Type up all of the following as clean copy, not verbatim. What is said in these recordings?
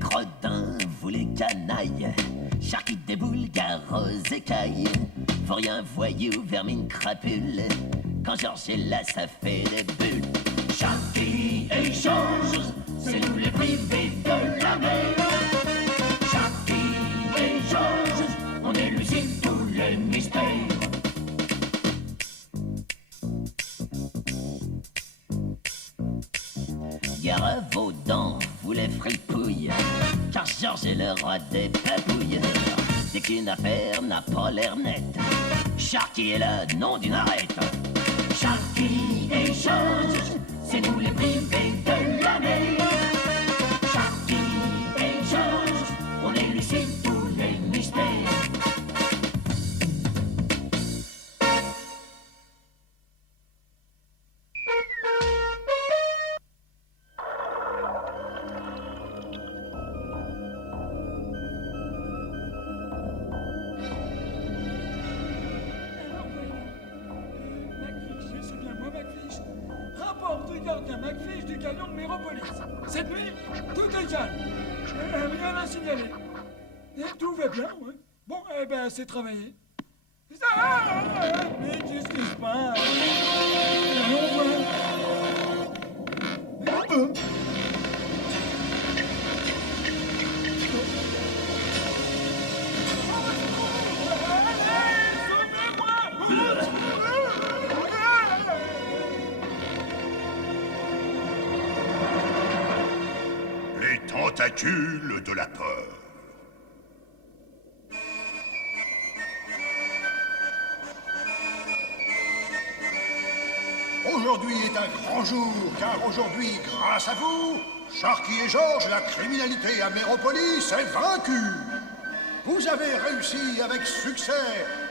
gredins, vous les canailles, Sharky déboule, gare aux écailles. Faut rien voyou, vermine crapule, quand Georges est là, ça fait des bulles. Sharky et Georges, c'est nous les privés de la mer. Sharky et Georges, on élucide tous les mystères. Gare à vos dents, vous les fripouilles, car Georges est le roi des papouilles. Dès qu'une affaire n'a pas l'air nette, Sharky est le nom d'une arête. Sharky et Georges, c'est nous les privés de la mer. Sharky et Georges, on élucide tous les mystères. Gardien McFish du camion de Méropolis. Cette nuit, tout est calme. Rien à signaler. Et tout va bien, ouais. Bon, eh ben, c'est travaillé. Mais qu'est-ce qui se passe? On voit. Tentacules de la peur. Aujourd'hui est un grand jour, car aujourd'hui, grâce à vous, Sharky et Georges, la criminalité à Méropolis est vaincue. Vous avez réussi avec succès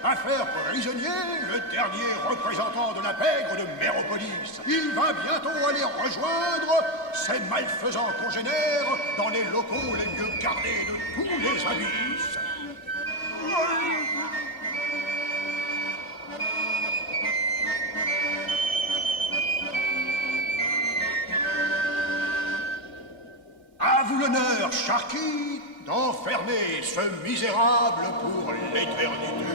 à faire prisonnier le dernier représentant de la pègre de Méropolis. Il va bientôt aller rejoindre ses malfaisants congénères dans les locaux les mieux gardés de tous les abysses. À vous l'honneur, Sharky, d'enfermer ce misérable pour l'éternité.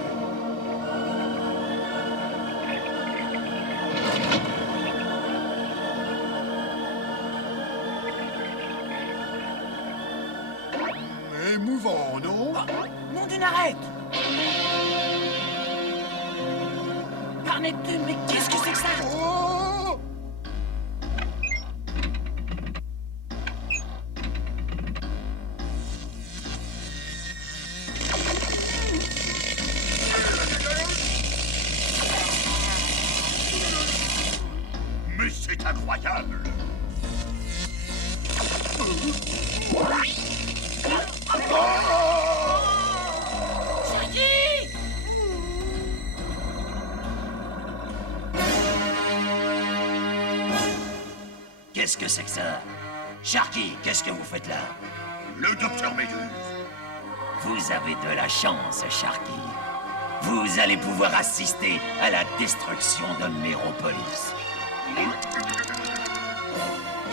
Émouvant, non? Nom d'une arête! Par Neptune, mais qu'est-ce que c'est que ça? Oh! Mais c'est incroyable! Qu'est-ce que c'est que ça? Sharky, qu'est-ce que vous faites là? Le docteur Méduse. Vous avez de la chance, Sharky. Vous allez pouvoir assister à la destruction de Méropolis.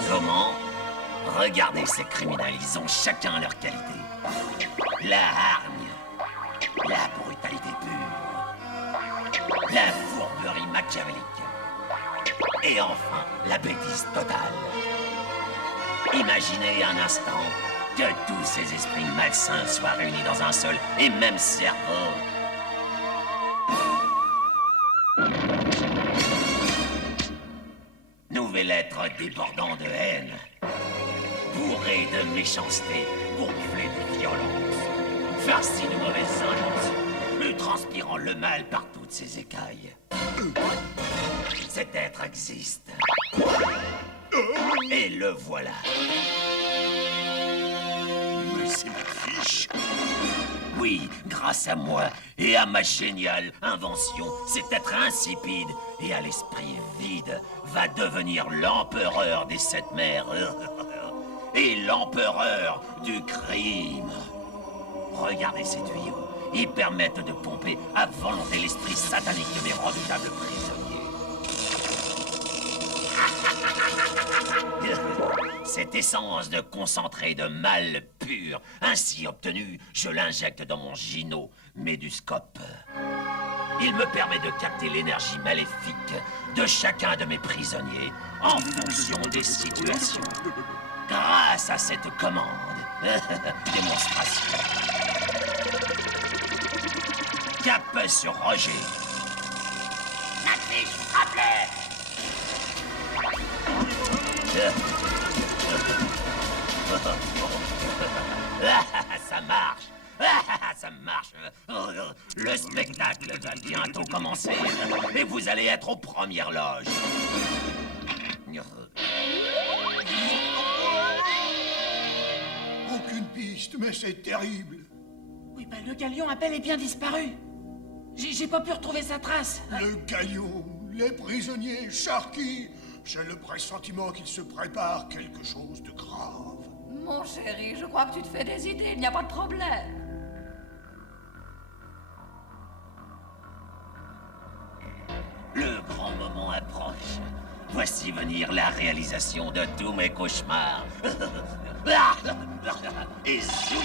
Comment? Regardez ces criminels, ils ont chacun leur qualité. La hargne, la brutalité pure, la fourberie machiavélique, et enfin la bêtise totale. Imaginez un instant que tous ces esprits malsains soient réunis dans un seul et même cerveau. Nouvel être débordant de haine, bourré de méchanceté, gonflé de violence, farci de mauvaises intentions, mais transpirant le mal par toutes ses écailles. Cet être existe. Et le voilà. Mais c'est ma fiche. Oui, grâce à moi et à ma géniale invention, cet être insipide et à l'esprit vide va devenir l'empereur des sept mers et l'empereur du crime. Regardez ces tuyaux. Ils permettent de pomper à volonté l'esprit satanique de mes redoutables prisonniers. Cette essence de concentré de mal pur, ainsi obtenue, je l'injecte dans mon gyno méduscope. Il me permet de capter l'énergie maléfique de chacun de mes prisonniers en fonction des situations. Grâce à cette commande, démonstration. Cap sur Roger. Nightfish, frappe-le! Ça marche. Ça marche. Le spectacle va bientôt commencer et vous allez être aux premières loges. Aucune piste, mais c'est terrible. Oui, ben le galion a bel et bien disparu. J'ai pas pu retrouver sa trace. Le galion, les prisonniers, Sharky. J'ai le pressentiment qu'il se prépare quelque chose de grave. Mon chéri, je crois que tu te fais des idées, il n'y a pas de problème. Le grand moment approche. Voici venir la réalisation de tous mes cauchemars. Et zoom.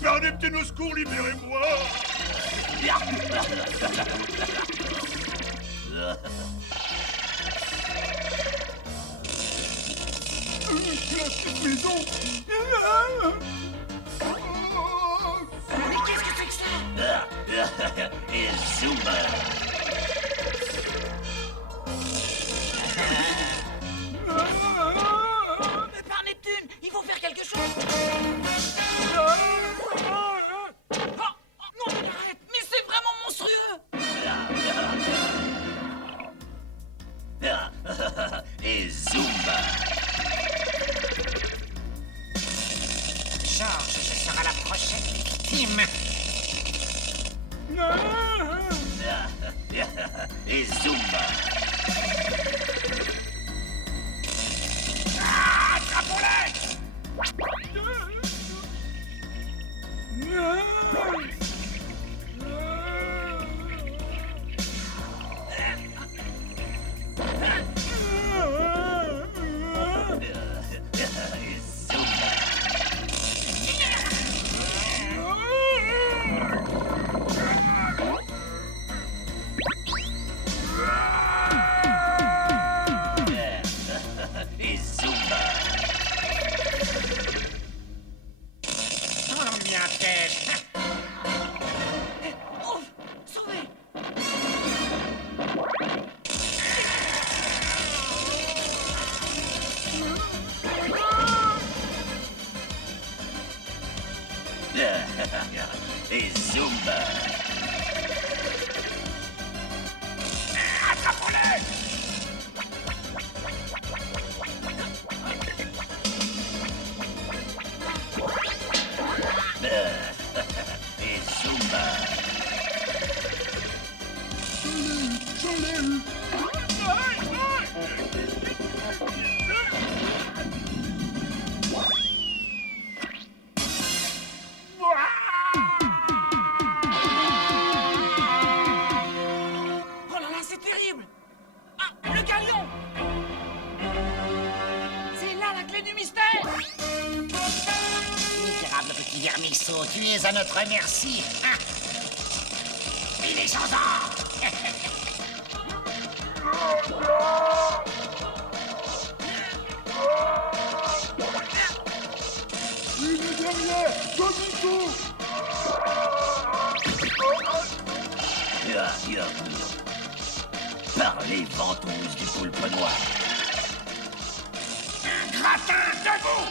Père Neptune, au secours, libérez-moi! La petite maison! Mais qu'est-ce que c'est que ça? Et zoom. Mais par Neptune, il faut faire quelque chose. Non, mais arrête, mais c'est vraiment monstrueux. Et zoom. Georges, ce sera la prochaine victime. Et zoom. Et zoom. Oh, bien tête. Ouf, sauvé. Et zoom. Et zoom. J'en ai eu! Oh là là, c'est terrible. Ah, le galion. C'est là la clé du mystère. Misérable petit vermisseau, tu es à notre merci. Hein? Il est sans ordre. Il est derrière! Domito! Par les ventouses du poulpe noir. Gratin, debout!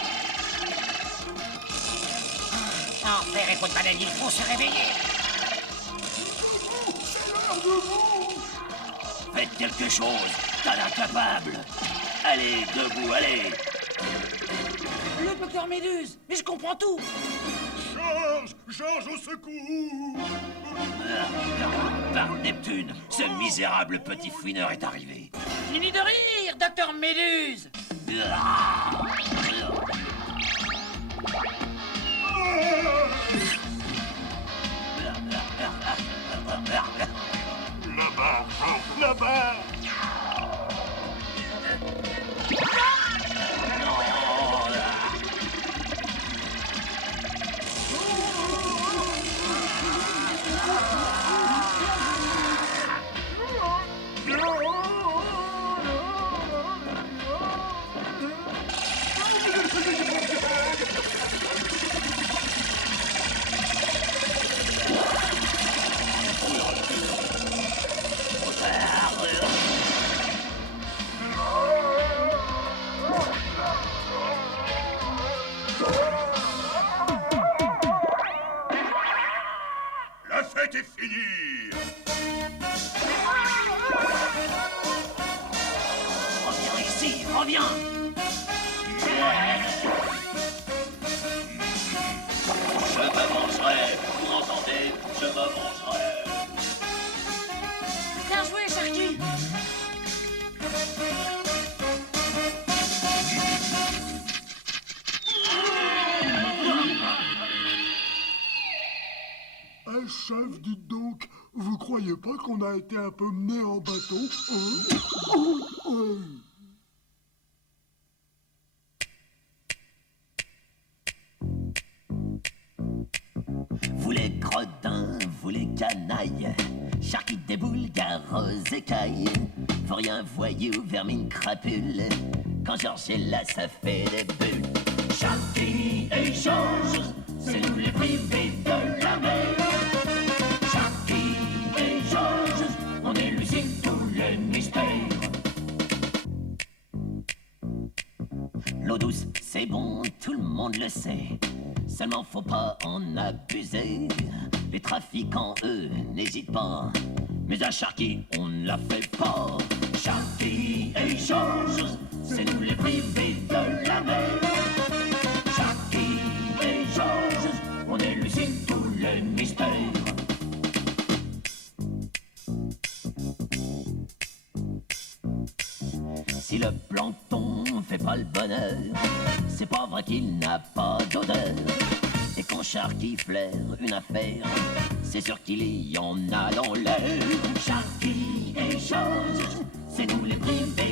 Enfer et peau de banane, il faut se réveiller. C'est l'heure de vous! Faites quelque chose, t'as l'air capable. Allez, debout, allez. Le docteur Méduse. Mais je comprends tout. Georges! Georges, au secours! Par Neptune, ce misérable petit fouineur est arrivé. Fini de rire, docteur Méduse. Là-bas, là-bas. La fête est finie. Reviens ici, reviens. Je me vengerai, vous entendez? Je me vengerai. Bien joué, Sharky. Chef, dites donc, vous croyez pas qu'on a été un peu mené en bateau, hein? Vous les gredins, vous les canailles, Sharky déboule, gare aux écailles. Faut rien voyou, vermine crapule, quand Georges est là, ça fait des bulles. Sharky et Georges, c'est nous les privés de la mer. Sharky et Georges, on élucide tous les mystères. L'eau douce, c'est bon, tout le monde le sait. Seulement faut pas en abuser. Les trafiquants, eux, n'hésitent pas. Mais à Sharky, on ne la fait pas. Sharky et Georges, c'est nous les privés de la mer. Sharky et Georges, on élucide tous les mystères. Si le plancton fait pas le bonheur, c'est pas vrai qu'il n'a pas d'odeur. Et quand Sharky flaire une affaire, c'est sûr qu'il y en a dans l'air. Sharky et Georges, c'est nous les privés